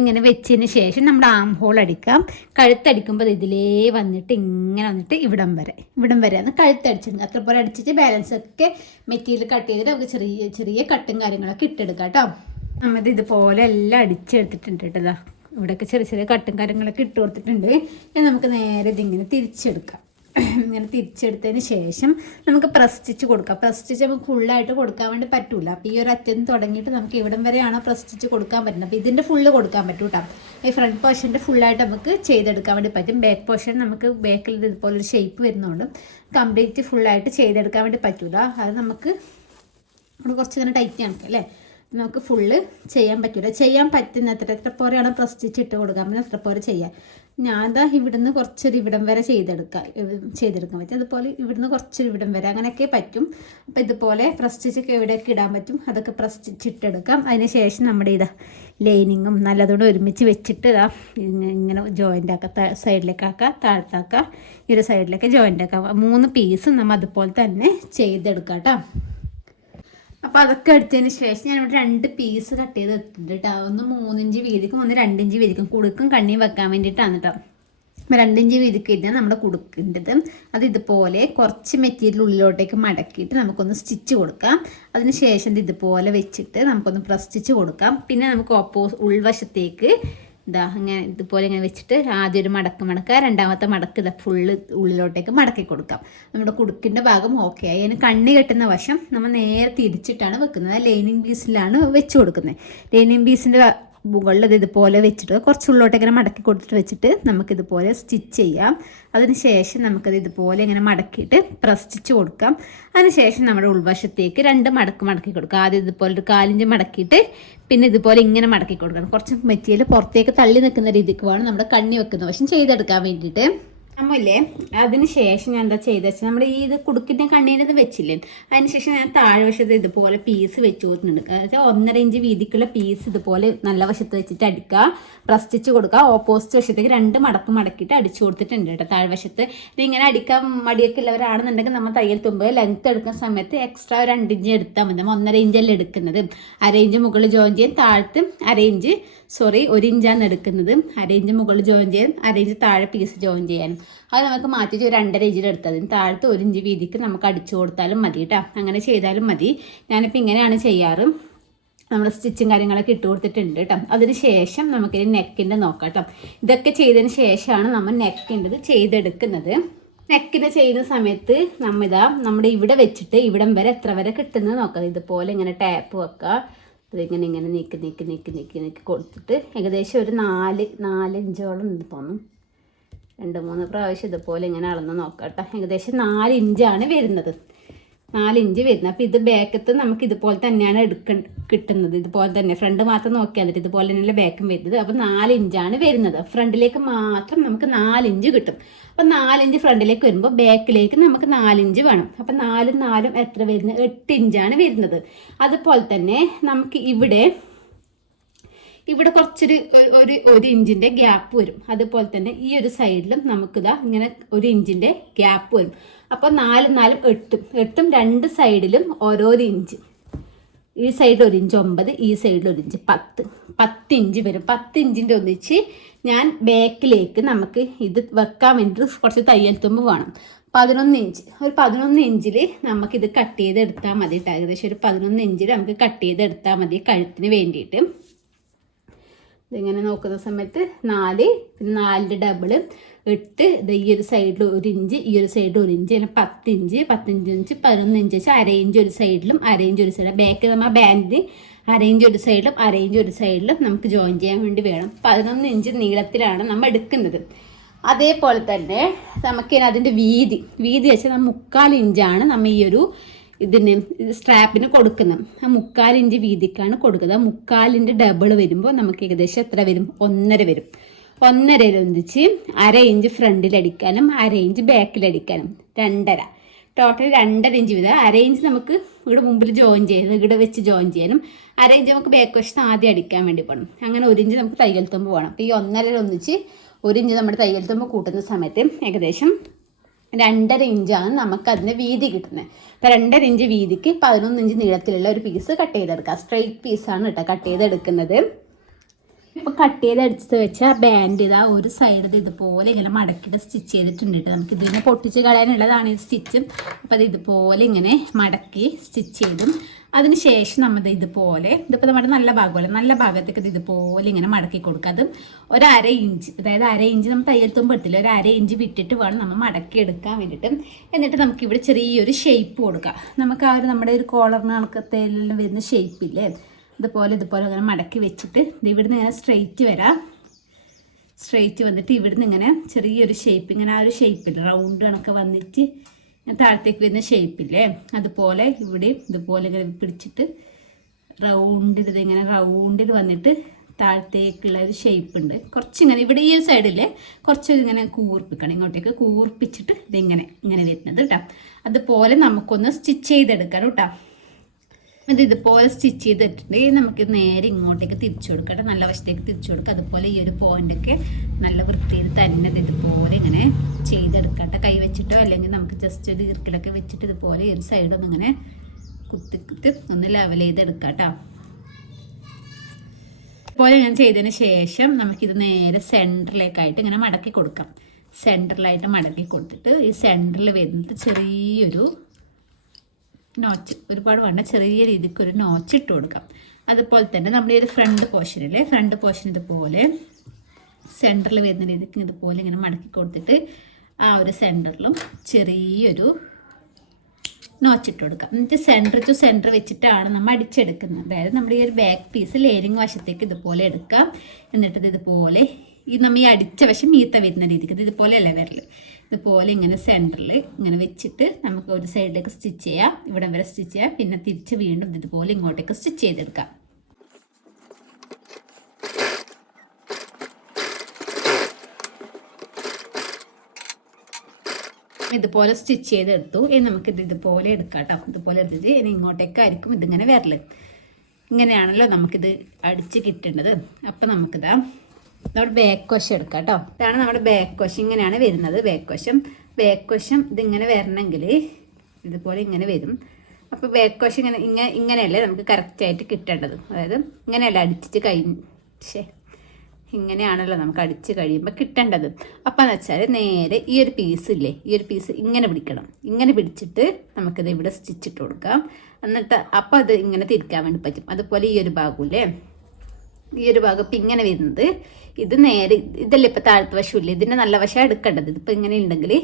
ഇങ്ങനെ വെച്ചതിന് ശേഷം നമ്മുടെ ആം ഹോൾ അടിക്കാം. കഴുത്തടിക്കുമ്പോൾ ഇതിലേ വന്നിട്ട് ഇങ്ങനെ വന്നിട്ട് ഇവിടം വരെയാണ് കഴുത്തടിച്ചിട്ടുണ്ട്. അത്ര പോലെ അടിച്ചിട്ട് ബാലൻസ് ഒക്കെ മെറ്റീരിയൽ കട്ട് ചെയ്തിട്ട് നമുക്ക് ചെറിയ ചെറിയ കട്ടും കാര്യങ്ങളൊക്കെ ഇട്ടെടുക്കാം കേട്ടോ. നമ്മത് ഇതുപോലെ എല്ലാം അടിച്ചെടുത്തിട്ടുണ്ട് കേട്ടോ. ഇവിടെയൊക്കെ ചെറിയ ചെറിയ കട്ടും കാര്യങ്ങളൊക്കെ ഇട്ട് കൊടുത്തിട്ടുണ്ട്. നമുക്ക് നേരെ ഇതിങ്ങനെ തിരിച്ചെടുക്കാം. ഇങ്ങനെ തിരിച്ചെടുത്തതിന് ശേഷം നമുക്ക് പ്രസ് സ്റ്റിച്ച് കൊടുക്കാം. പ്രസ് സ്റ്റിച്ച് നമുക്ക് ഫുള്ളായിട്ട് കൊടുക്കാൻ വേണ്ടി പറ്റില്ല. അപ്പോൾ ഈ ഒരു അറ്റം തുടങ്ങിയിട്ട് നമുക്ക് ഇവിടം വരെയാണ് പ്രസ് സ്റ്റിച്ച് കൊടുക്കാൻ പറ്റുന്നത്. അപ്പോൾ ഇതിൻ്റെ ഫുള്ള് കൊടുക്കാൻ പറ്റും കേട്ടോ. ഈ ഫ്രണ്ട് പോർഷൻ്റെ ഫുള്ളായിട്ട് നമുക്ക് ചെയ്തെടുക്കാൻ വേണ്ടി പറ്റും. ബാക്ക് പോർഷൻ നമുക്ക് ബാക്കിൽ ഇതുപോലൊരു ഷേപ്പ് വരുന്നതുകൊണ്ട് കംപ്ലീറ്റ് ഫുള്ളായിട്ട് ചെയ്തെടുക്കാൻ വേണ്ടി പറ്റില്ല. അത് നമുക്ക് അവിടെ കുറച്ച് ഇങ്ങനെ ടൈറ്റ് കണക്ക് അല്ലേ. നമുക്ക് ഫുള്ള് ചെയ്യാൻ പറ്റില്ല. ചെയ്യാൻ പറ്റുന്ന എത്ര പോലെയാണ് പ്രസ് സ്റ്റിച്ച് ഇട്ട് കൊടുക്കാൻ പറ്റും അത്ര പോലെ ചെയ്യാം. ഞാൻ ദാ ഇവിടുന്ന് കുറച്ചൊരു ഇവിടം വരെ ചെയ്തെടുക്കാൻ പറ്റും. അതുപോലെ ഇവിടുന്ന് കുറച്ചൊരു ഇവിടം വരെ അങ്ങനെയൊക്കെ പറ്റും. അപ്പോൾ ഇതുപോലെ പ്രസ് സ്റ്റിച്ചൊക്കെ എവിടെയൊക്കെ ഇടാൻ പറ്റും അതൊക്കെ പ്രസ് സ്റ്റിച്ച് ഇട്ടെടുക്കാം. അതിന് ശേഷം നമ്മുടെ ലൈനിങ്ങും നല്ലതുകൊണ്ട് ഒരുമിച്ച് വെച്ചിട്ട് ഇതാ ഇങ്ങനെ ജോയിൻ്റ് ആക്കുക, സൈഡിലേക്കാക്കുക, താഴത്താക്കുക, ഈ ഒരു സൈഡിലേക്ക് ജോയിൻ്റ് ആക്കുക. 3 പീസ് നമ്മൾ അതുപോലെ തന്നെ ചെയ്തെടുക്കാം കേട്ടോ. അപ്പോൾ അതൊക്കെ എടുത്തതിന് ശേഷം ഞാനിവിടെ 2 പീസ് കട്ട് ചെയ്ത് എടുത്തിട്ടുണ്ട് കേട്ടോ. ഒന്ന് 3 ഇഞ്ച് വീതിക്കും ഒന്ന് 2 ഇഞ്ച് വീതിക്കും കുടുക്കും കണ്ണിയും വെക്കാൻ വേണ്ടിയിട്ടാണ് കേട്ടോ. 2 ഇഞ്ച് വീതിക്ക് ഇരുന്ന് നമ്മുടെ കുടുക്കിൻ്റെത് അത് ഇതുപോലെ കുറച്ച് മെറ്റീരിയൽ ഉള്ളിലോട്ടേക്ക് മടക്കിയിട്ട് നമുക്കൊന്ന് സ്റ്റിച്ച് കൊടുക്കാം. അതിന് ശേഷം ഇതുപോലെ വെച്ചിട്ട് നമുക്കൊന്ന് പ്രസ് സ്റ്റിച്ച് കൊടുക്കാം. പിന്നെ നമുക്ക് ഉൾവശത്തേക്ക് ഇതാ ഇങ്ങനെ ഇതുപോലെ ഇങ്ങനെ വെച്ചിട്ട് ആദ്യം ഒരു മടക്കുക, രണ്ടാമത്തെ മടക്ക് ഇതാ ഫുള്ള് ഉള്ളിലോട്ടേക്ക് മടക്കി കൊടുക്കാം. നമ്മുടെ കുടുക്കിൻ്റെ ഭാഗം ഓക്കെ ആയി. അതിന് കണ്ണി കെട്ടുന്ന വശം നമ്മൾ നേരെ തിരിച്ചിട്ടാണ് വെക്കുന്നത്. ലൈനിങ് പീസിലാണ് വെച്ച് കൊടുക്കുന്നത്. ലൈനിങ് പീസിൻ്റെ മുകളിൽ ഇതുപോലെ വെച്ചിട്ട് കുറച്ച് ഉള്ളോട്ടേക്ക് ഇങ്ങനെ മടക്കി കൊടുത്തിട്ട് വെച്ചിട്ട് നമുക്കിതുപോലെ സ്റ്റിച്ച് ചെയ്യാം. അതിന് ശേഷം നമുക്കത് ഇതുപോലെ ഇങ്ങനെ മടക്കിയിട്ട് പ്രസ് സ്റ്റിച്ച് കൊടുക്കാം. അതിന് ശേഷം നമ്മുടെ ഉൾവശത്തേക്ക് 2 മടക്കി കൊടുക്കാം. ആദ്യം ഇതുപോലെ ഒരു 4 ഇഞ്ച് മടക്കിയിട്ട് പിന്നെ ഇതുപോലെ ഇങ്ങനെ മടക്കി കൊടുക്കണം. കുറച്ച് മെറ്റീരിയൽ പുറത്തേക്ക് തള്ളി നിൽക്കുന്ന രീതിക്ക് വേണം നമ്മുടെ കണ്ണി വെക്കുന്ന വശം ചെയ്തെടുക്കാൻ വേണ്ടിയിട്ട്. നമ്മല്ലേ അതിന് ശേഷം ഞാൻ എന്താ ചെയ്തെന്ന് വെച്ചാൽ നമ്മുടെ ഇത് കുടുക്കിൻ്റെ കണ്ണീരത് വെച്ചില്ലേ, അതിന് ശേഷം ഞാൻ താഴെ വശത്ത് ഇതുപോലെ പീസ് വെച്ച് കൊടുക്കുന്നുണ്ട്. വെച്ചാൽ 1.5 ഇഞ്ച് വീതിക്കുള്ള പീസ് ഇതുപോലെ നല്ല വശത്ത് വെച്ചിട്ട് അടിക്കുക, പ്രസ് സ്റ്റിച്ച് കൊടുക്കുക. ഓപ്പോസിറ്റ് വശത്തേക്ക് 2 മടക്കിയിട്ട് അടിച്ചു കൊടുത്തിട്ടുണ്ട് കേട്ടോ താഴെ വശത്ത്. ഇതിങ്ങനെ അടിക്കാൻ മടിയൊക്കെ ഉള്ളവരാണെന്നുണ്ടെങ്കിൽ നമ്മൾ തയ്യൽ തുമ്പ് ലെങ്ത്ത് എടുക്കുന്ന സമയത്ത് എക്സ്ട്രാ 2 ഇഞ്ച് എടുത്താൽ മതി. നമ്മൾ 1.5 ഇഞ്ചല്ലേ എടുക്കുന്നത്. 1/2 ഇഞ്ച് മുകളിൽ ജോയിൻ ചെയ്യാൻ, താഴത്ത് 1 ഇഞ്ചാണ് എടുക്കുന്നത്. 1/2 ഇഞ്ച് മുകളിൽ ജോയിൻ ചെയ്യാൻ, 1/2 ഇഞ്ച് താഴെ പീസ് ജോയിൻ ചെയ്യാനും. അത് നമുക്ക് മാറ്റിച്ച് 2.5 ഇഞ്ചിൽ എടുത്തതിന് താഴത്ത് 1 ഇഞ്ച് വീതിക്ക് നമുക്ക് അടിച്ചു കൊടുത്താലും മതി കേട്ടോ. അങ്ങനെ ചെയ്താലും മതി. ഞാനിപ്പോൾ ഇങ്ങനെയാണ് ചെയ്യാറ്. നമ്മൾ സ്റ്റിച്ചും കാര്യങ്ങളൊക്കെ ഇട്ട് കൊടുത്തിട്ടുണ്ട് കേട്ടോ. അതിന് ശേഷം നമുക്കിനി നെക്കിൻ്റെ നോക്കാം കേട്ടോ. ഇതൊക്കെ ചെയ്തതിന് ശേഷമാണ് നമ്മൾ നെക്കിൻ്റെത് ചെയ്തെടുക്കുന്നത്. നെക്കിന് ചെയ്യുന്ന സമയത്ത് നമ്മുടെ ഇവിടെ വെച്ചിട്ട് ഇവിടം വരെ എത്ര വരെ കിട്ടുന്നത് നോക്കാം. ഇതുപോലെ ഇങ്ങനെ ടാപ്പ് വെക്കുക. അതിങ്ങനെ നീക്കി കൊടുത്തിട്ട് ഏകദേശം ഒരു 4 ഇഞ്ചോളം ഉണ്ട് തോന്നും. 2-3 പ്രാവശ്യം ഇതുപോലെ ഇങ്ങനെ അളന്ന് നോക്കാം കേട്ടോ. ഏകദേശം 4 ഇഞ്ചാണ് വരുന്നത്. 4 ഇഞ്ച് വരുന്നത്. അപ്പോൾ ഇത് ബാക്കത്ത് നമുക്ക് ഇതുപോലെ തന്നെയാണ് കിട്ടുന്നത്. ഇതുപോലെ തന്നെ ഫ്രണ്ട് മാത്രം നോക്കിയാൽ മതി. ഇതുപോലെ തന്നെയല്ല ബാക്കും വരുന്നത്. അപ്പോൾ 4 ഇഞ്ചാണ് വരുന്നത്. ഫ്രണ്ടിലേക്ക് മാത്രം നമുക്ക് 4 ഇഞ്ച് കിട്ടും. അപ്പോൾ 4 ഇഞ്ച് ഫ്രണ്ടിലേക്ക് വരുമ്പോൾ ബാക്കിലേക്ക് നമുക്ക് 4 ഇഞ്ച് വേണം. അപ്പോൾ 4 എത്ര വരുന്നത്? 8 ഇഞ്ചാണ് വരുന്നത്. അതുപോലെ തന്നെ നമുക്ക് ഇവിടെ കുറച്ചൊരു 1 ഇഞ്ചിൻ്റെ ഗ്യാപ്പ് വരും. അതുപോലെ തന്നെ ഈ ഒരു സൈഡിലും നമുക്കിതാ ഇങ്ങനെ 1 ഇഞ്ചിൻ്റെ ഗ്യാപ്പ് വരും. അപ്പോൾ 4 8 2 സൈഡിലും ഓരോ ഇഞ്ച്. ഈ സൈഡിൽ 1 ഇഞ്ച് 9, ഈ സൈഡിൽ 1 ഇഞ്ച് 10 ഇഞ്ച് വരും. 10 ഇഞ്ചിൻ്റെ ഒന്നിച്ച് ഞാൻ ബാക്കിലേക്ക് നമുക്ക് ഇത് വെക്കാൻ വേണ്ടിയിട്ട് കുറച്ച് തയ്യൽ തുമ്പ് വേണം. 11 ഇഞ്ച്. ഒരു 11 ഇഞ്ചിൽ നമുക്കിത് കട്ട് ചെയ്തെടുത്താൽ മതി. ഏകദേശം ഒരു 11 ഇഞ്ചിൽ നമുക്ക് കട്ട് ചെയ്തെടുത്താൽ മതി കഴുത്തിന് വേണ്ടിയിട്ട്. ഇതിങ്ങനെ നോക്കുന്ന സമയത്ത് 4 പിന്നെ 4 ഡബിൾ 8 ഇത് ഈ ഒരു സൈഡിൽ 1 ഇഞ്ച്, ഈ ഒരു സൈഡിൽ 1 ഇഞ്ച്, അങ്ങനെ 10 ഇഞ്ച് 11 ഇഞ്ച് 11 ഇഞ്ച് വെച്ചാൽ 1/2 ഇഞ്ച് ഒരു സൈഡിലും 1/2 ഇഞ്ച് ഒരു സൈഡിലും. ബാക്ക് നമ്മൾ ബാൻഡ് 1/2 ഇഞ്ച് ഒരു സൈഡിലും 1/2 ഇഞ്ച് ഒരു സൈഡിലും നമുക്ക് ജോയിൻ ചെയ്യാൻ വേണ്ടി വേണം. 11 ഇഞ്ച് നീളത്തിലാണ് നമ്മൾ എടുക്കുന്നത്. അതേപോലെ തന്നെ നമുക്ക് അതിൻ്റെ വീതി വെച്ചാൽ 3/4 ഇഞ്ചാണ് നമ്മൾ ഈ ഒരു സ്ട്രാപ്പിന് കൊടുക്കുന്നത്. ആ 3/4 ഇഞ്ച് വീതിക്കാണ് കൊടുക്കുന്നത്. 3/4 ഡബിൾ വരുമ്പോൾ നമുക്ക് ഏകദേശം എത്ര വരും? 1.5 വരും. 1.5 ഒന്നിച്ച് 1/2 ഇഞ്ച് ഫ്രണ്ടിലടിക്കാനും 1/2 ഇഞ്ച് ബാക്കിലടിക്കാനും 2.5 ടോട്ടൽ 2.5 ഇഞ്ച് വീതം. 1/2 ഇഞ്ച് നമുക്ക് ഇവിടെ മുമ്പിൽ ജോയിൻ ചെയ്യാനും ഇവിടെ വെച്ച് ജോയിൻ ചെയ്യാനും 1/2 ഇഞ്ച് നമുക്ക് ബാക്ക് വശത്ത് ആദ്യം അടിക്കാൻ വേണ്ടി പോകണം. അങ്ങനെ 1 ഇഞ്ച് നമുക്ക് തയ്യൽ തുമ്പ് വേണം. അപ്പോൾ ഈ 1.5 ഒന്നിച്ച് 1 ഇഞ്ച് നമ്മുടെ തയ്യൽ തുമ്പ് കൂട്ടുന്ന സമയത്ത് ഏകദേശം 2.5 ഇഞ്ചാണ് നമുക്കതിൻ്റെ വീതി കിട്ടുന്നത്. അപ്പോൾ 2.5 ഇഞ്ച് വീതിക്ക് 11 ഇഞ്ച് നീളത്തിലുള്ള ഒരു പീസ് കട്ട് ചെയ്തെടുക്കുക. സ്ട്രെയിറ്റ് പീസാണ് കേട്ടോ കട്ട് ചെയ്തെടുക്കുന്നത്. ഇപ്പോൾ കട്ട് ചെയ്തെടുത്ത് വെച്ചാൽ ബാൻഡ് ഇതാ ഒരു സൈഡ് ഇതുപോലെ ഇങ്ങനെ മടക്കിയിട്ട് സ്റ്റിച്ച് ചെയ്തിട്ടുണ്ട് കേട്ടോ. നമുക്ക് ഇതിനെ പൊട്ടിച്ച് കളയാനുള്ളതാണ് ഈ സ്റ്റിച്ചും. അപ്പോൾ അത് ഇതുപോലെ ഇങ്ങനെ മടക്കി സ്റ്റിച്ച് ചെയ്തും അതിന് ശേഷം നമ്മൾ ഇതിപ്പോൾ നമ്മുടെ നല്ല ഭാഗമല്ല, നല്ല ഭാഗത്തേക്ക് ഇതുപോലെ ഇങ്ങനെ മടക്കി കൊടുക്കുക. അതും 1/2 ഇഞ്ച്, അതായത് 1/2 ഇഞ്ച് നമ്മൾ തയ്യൽ തുമ്പ് എടുത്തില്ല, 1/2 ഇഞ്ച് വിട്ടിട്ട് വേണം നമ്മൾ മടക്കി എടുക്കാൻ വേണ്ടിയിട്ട്. എന്നിട്ട് നമുക്കിവിടെ ചെറിയൊരു ഷേപ്പ് കൊടുക്കുക. നമുക്ക് ആ ഒരു നമ്മുടെ ഒരു കോളറിന് കണക്കത്തേലും വരുന്ന ഷേപ്പില്ലേ, ഇതുപോലെ അങ്ങനെ മടക്കി വെച്ചിട്ട് ഇവിടുന്ന് ഇങ്ങനെ സ്ട്രെയിറ്റ് വരാം. സ്ട്രെയിറ്റ് വന്നിട്ട് ഇവിടുന്ന് ഇങ്ങനെ ചെറിയൊരു ഷേപ്പ്, ഇങ്ങനെ ആ ഒരു ഷേപ്പില്ല റൗണ്ട് കണക്ക് വന്നിട്ട് താഴത്തേക്ക് വരുന്ന ഷേപ്പില്ലേ, അതുപോലെ ഇവിടെ ഇതുപോലെ ഇങ്ങനെ പിടിച്ചിട്ട് ഇങ്ങനെ റൗണ്ടിൽ വന്നിട്ട് താഴത്തേക്കുള്ള ഒരു ഷേപ്പ് ഉണ്ട്. കുറച്ചിങ്ങനെ ഇവിടെ ഈ ഒരു സൈഡിൽ കുറച്ചിങ്ങനെ കൂർപ്പിക്കണം, ഇങ്ങോട്ടേക്ക് കൂർപ്പിച്ചിട്ട് ഇങ്ങനെ വരുന്നത് കേട്ടോ. അതുപോലെ നമുക്കൊന്ന് സ്റ്റിച്ച് ചെയ്തെടുക്കാം കേട്ടോ. ഇതുപോലെ സ്റ്റിച്ച് ചെയ്തിട്ടുണ്ടെങ്കിൽ നമുക്ക് നേരെ ഇങ്ങോട്ടേക്ക് തിരിച്ചു കൊടുക്കാം, നല്ല വശത്തേക്ക് തിരിച്ചു കൊടുക്കാം. അതുപോലെ ഈ ഒരു പോയിൻ്റൊക്കെ നല്ല വൃത്തിയിൽ തന്നെ ഇതുപോലെ ഇങ്ങനെ ചെയ്തെടുക്കാം. കൈ വെച്ചിട്ടോ അല്ലെങ്കിൽ നമുക്ക് ജസ്റ്റ് ഒരു ഇറുക്കിലൊക്കെ വെച്ചിട്ട് ഇതുപോലെ ഈ ഒരു സൈഡൊന്നും ഇങ്ങനെ കുത്തി ഒന്ന് ലെവൽ ചെയ്തെടുക്കാം കേട്ടോ. ഇതുപോലെ ഞാൻ ചെയ്തതിന് ശേഷം നമുക്കിത് നേരെ സെൻറ്ററിലേക്കായിട്ട് ഇങ്ങനെ മടക്കി കൊടുക്കാം. സെൻറ്ററിലായിട്ട് മടക്കി കൊടുത്തിട്ട് ഈ സെൻറ്ററിൽ വരുന്നത് ചെറിയൊരു നോച്ച്, ഒരുപാട് വേണ്ട, ചെറിയ രീതിക്ക് ഒരു നോച്ച് ഇട്ട് കൊടുക്കാം. അതുപോലെ തന്നെ നമ്മുടെ ഈ ഒരു ഫ്രണ്ട് പോർഷൻ ഇതുപോലെ സെൻറ്ററിൽ വരുന്ന രീതിക്ക് ഇതുപോലെ ഇങ്ങനെ മടക്കി കൊടുത്തിട്ട് ആ ഒരു സെൻറ്ററിലും ചെറിയൊരു നോച്ചിട്ട് കൊടുക്കാം. എന്നിട്ട് സെൻറ്റർ ടു സെൻറ്റർ വെച്ചിട്ടാണ് നമ്മൾ അടിച്ചെടുക്കുന്നത്. അതായത് നമ്മുടെ ഈ ഒരു ബാക്ക് പീസ് ലേരിങ് വശത്തേക്ക് ഇതുപോലെ എടുക്കാം. എന്നിട്ട് ഇതുപോലെ നമ്മൾ ഈ അടിച്ച വശം മീത്ത വരുന്ന രീതിക്ക് ഇതുപോലെയല്ലേ വരല്, ഇതുപോലെ ഇങ്ങനെ സെൻറ്ററിൽ ഇങ്ങനെ വെച്ചിട്ട് നമുക്ക് ഒരു സൈഡിലേക്ക് സ്റ്റിച്ച് ചെയ്യാം, ഇവിടെ വരെ സ്റ്റിച്ച് ചെയ്യാം. പിന്നെ തിരിച്ച് വീണ്ടും ഇതുപോലെ ഇങ്ങോട്ടേക്ക് സ്റ്റിച്ച് ചെയ്തെടുക്കാം. ഇതുപോലെ സ്റ്റിച്ച് ചെയ്തെടുത്തു. ഇനി നമുക്കിത് ഇതുപോലെ എടുക്കാം കേട്ടോ. ഇതുപോലെ എടുത്തിട്ട് ഇനി ഇങ്ങോട്ടേക്കായിരിക്കും ഇതിങ്ങനെ വരല്. ഇങ്ങനെയാണല്ലോ നമുക്കിത് അടിച്ച് കിട്ടേണ്ടത്. അപ്പം നമുക്കിതാ നമ്മുടെ ബാക്ക് വശം എടുക്കാം കേട്ടോ. ഇതാണ് നമ്മുടെ ബാക്ക് വശം, ഇങ്ങനെയാണ് വരുന്നത് ബാക്ക് വശം ഇതിങ്ങനെ വരണമെങ്കിൽ ഇതുപോലെ ഇങ്ങനെ വരും. അപ്പോൾ ബാക്ക് വശം ഇങ്ങനെയല്ലേ നമുക്ക് കറക്റ്റായിട്ട് കിട്ടേണ്ടത്. അതായത് ഇങ്ങനെയല്ല അടിച്ചിട്ട് ഇങ്ങനെയാണല്ലോ നമുക്ക് അടിച്ച് കഴിയുമ്പോൾ കിട്ടേണ്ടത്. അപ്പം എന്ന് വെച്ചാൽ നേരെ ഈ ഒരു പീസ് ഇങ്ങനെ പിടിക്കണം. ഇങ്ങനെ പിടിച്ചിട്ട് നമുക്കിത് ഇവിടെ സ്റ്റിച്ചിട്ട് കൊടുക്കാം. എന്നിട്ട് അപ്പോൾ അത് ഇങ്ങനെ തിരിക്കാൻ വേണ്ടി പറ്റും. അതുപോലെ ഈ ഒരു ഭാഗമില്ലേ, ഈ ഒരു ഭാഗം ഇപ്പം ഇങ്ങനെ വരുന്നത് ഇത് നേരെ ഇതല്ലേ ഇപ്പം താഴത്തെ വശമില്ലേ, ഇതിൻ്റെ നല്ല വശം എടുക്കേണ്ടത്. ഇതിപ്പോൾ ഇങ്ങനെ ഉണ്ടെങ്കിൽ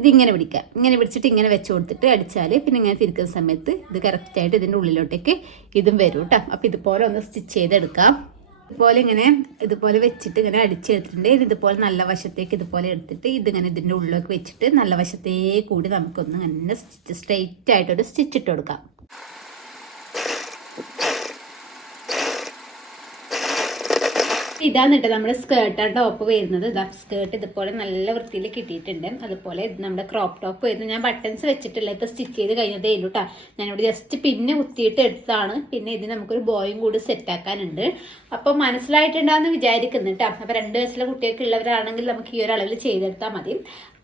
ഇതിങ്ങനെ പിടിക്കാം. ഇങ്ങനെ പിടിച്ചിട്ട് ഇങ്ങനെ വെച്ച് കൊടുത്തിട്ട് അടിച്ചാൽ പിന്നെ ഇങ്ങനെ തിരിക്കുന്ന സമയത്ത് ഇത് കറക്റ്റായിട്ട് ഇതിൻ്റെ ഉള്ളിലോട്ടേക്ക് ഇതും വരും കേട്ടോ. അപ്പോൾ ഇതുപോലെ ഒന്ന് സ്റ്റിച്ച് ചെയ്തെടുക്കാം. ഇതുപോലെ വെച്ചിട്ട് ഇങ്ങനെ അടിച്ചെടുത്തിട്ടുണ്ട്. ഇതുപോലെ നല്ല വശത്തേക്ക് ഇതുപോലെ എടുത്തിട്ട് ഇതിങ്ങനെ ഇതിൻ്റെ ഉള്ളിലേക്ക് വെച്ചിട്ട് നല്ല വശത്തേക്ക് കൂടി നമുക്കൊന്ന് അങ്ങനെ സ്ട്രെയിറ്റ് ആയിട്ടൊരു സ്റ്റിച്ച് ഇട്ട് കൊടുക്കാം. ഇതാണ് കേട്ടോ നമ്മുടെ സ്കേർട്ടാണ് ടോപ്പ് വരുന്നത്. സ്കേർട്ട് ഇതുപോലെ നല്ല വൃത്തിയിൽ കിട്ടിയിട്ടുണ്ട്. അതുപോലെ നമ്മുടെ ക്രോപ്പ് ടോപ്പ് വരുന്നത് ഞാൻ ബട്ടൺസ് വെച്ചിട്ടില്ല, ഇപ്പോൾ സ്റ്റിച്ച് ചെയ്ത് കഴിഞ്ഞതേ ഉള്ളൂ കേട്ടോ. ഞാനിവിടെ ജസ്റ്റ് പിന്നെ കുത്തിയിട്ട് എടുത്താണ്. പിന്നെ ഇത് നമുക്കൊരു ബോയും കൂടി സെറ്റാക്കാനുണ്ട്. അപ്പോൾ മനസ്സിലായിട്ടുണ്ടാകുമെന്ന് വിചാരിക്കുന്നു കേട്ടോ. അപ്പോൾ 2 വയസ്സുള്ള കുട്ടിയൊക്കെ ഉള്ളവരാണെങ്കിൽ നമുക്ക് ഈ ഒരു അളവിൽ ചെയ്തെടുത്താൽ മതി.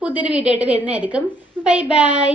പുതിയൊരു വീഡിയോ ആയിട്ട് വരുന്നതായിരിക്കും. Bye bye.